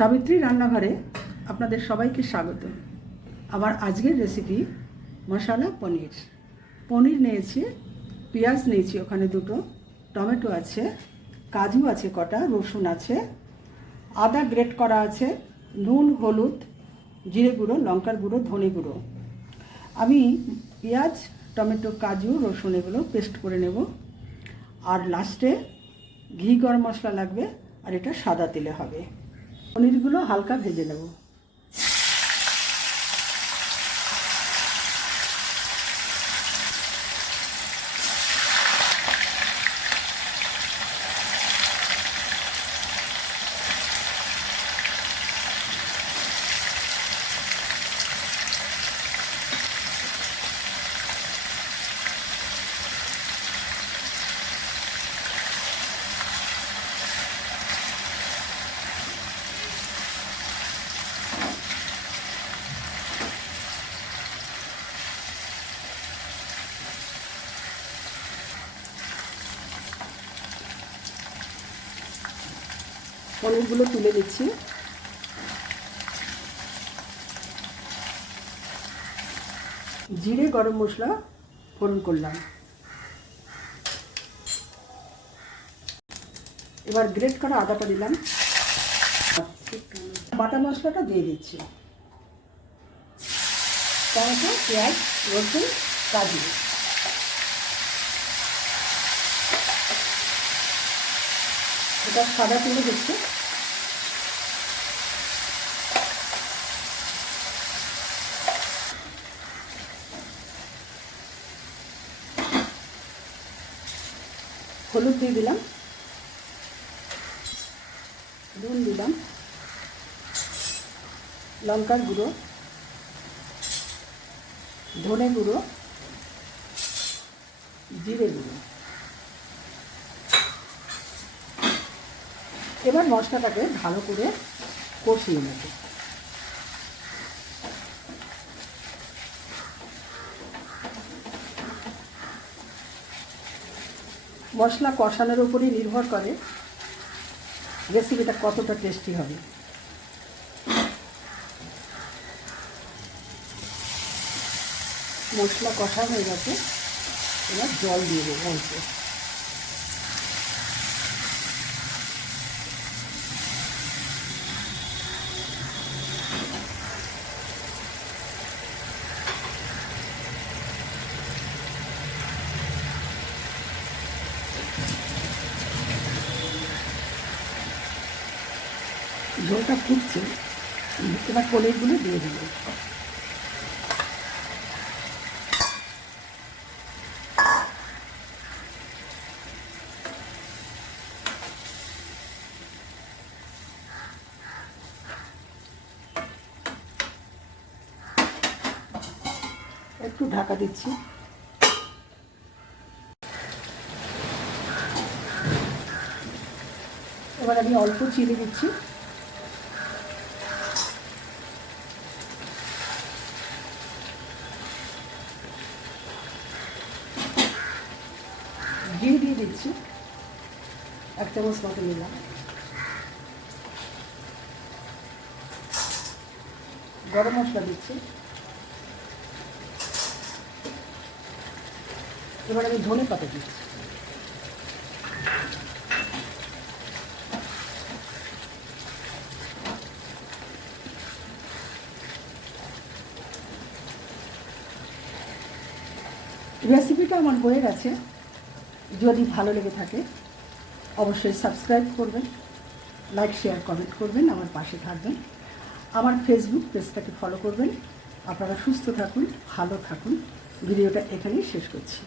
সাবিত্রী রান্নাঘরে আপনাদের সবাইকে স্বাগত। আমার আজকের রেসিপি মশালা পনির। পনির নিয়েছি, পেঁয়াজ নিয়েছি ওখানে দুটো, টমেটো আছে, কাজু আছে কটা, রসুন আছে, আদা গ্রেট করা আছে, নুন, হলুদ, জিরে গুঁড়ো, লঙ্কার গুঁড়ো, ধনে গুঁড়ো। আমি পেঁয়াজ, টমেটো, কাজু, রসুন এগুলো পেস্ট করে নেব। আর লাস্টে ঘি গরম মশলা লাগবে, আর এটা সাদা তেলে হবে। পনিরগুলো হালকা ভেজে নেব। পনিরগুলো তুলে দিচ্ছি। জিরে গরম মশলা ফোড়ন করলাম। এবার গ্রেট করা আদাটা দিলাম, বাটা মশলাটা দিয়ে দিচ্ছি, টমেটো, পেঁয়াজ, রসুন, কাজু। এটা সাদা তুলে দিচ্ছি। হলুদ দিয়ে দিলাম, নুন দিলাম, লঙ্কার গুঁড়ো, ধনে গুঁড়ো, জিরে গুঁড়ো। এবার মশলাটাকে ভালো করে কষিয়ে নেব। মশলা কষানোর উপরই নির্ভর করে রেসিপিটা কতটা টেস্টি হবে। মশলা কষা হয়ে গেছে, এবার জল দিয়ে দেবো অল্প। ঝোলটা ফুটছে, এবার পনিরগুলো দিয়ে দেবো। একটু ঢাকা দিচ্ছি। এবার আমি অল্প চিনি দিচ্ছি, ঘি দিয়ে দিচ্ছি, 1 চামচ মতো নিলাম, গরম মশলা দিচ্ছি। এবার আমি ধনে পাতা দিচ্ছি। রেসিপিটা আমার হয়ে গেছে। যদি ভালো লেগে থাকে অবশ্যই সাবস্ক্রাইব করবেন, লাইক, শেয়ার, কমেন্ট করবেন, আমার পাশে থাকবেন। আমার ফেসবুক পেজটাকে ফলো করবেন। আপনারা সুস্থ থাকুন, ভালো থাকুন। ভিডিওটা এখানেই শেষ করছি।